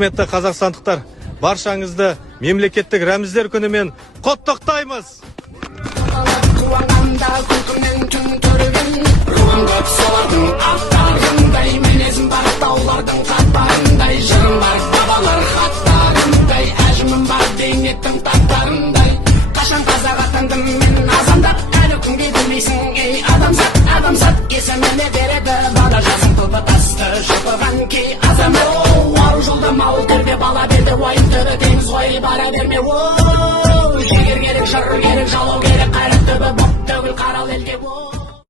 Құрметті қазақстандықтар, баршаңызды мемлекеттік рәміздер күнімен құттықтаймыз. Қашан қазақ атандым мен азамдап, әлі күнге білмейсің ей адамзат. Адамзат есіміне береді бала жасын тұлпы тасты шұпыған кей азамат. Ару жолда мауыл төрде бала берді, уайым түбі теңіз ғой бара берме. Жігер керек, жыр керек, жалау керек.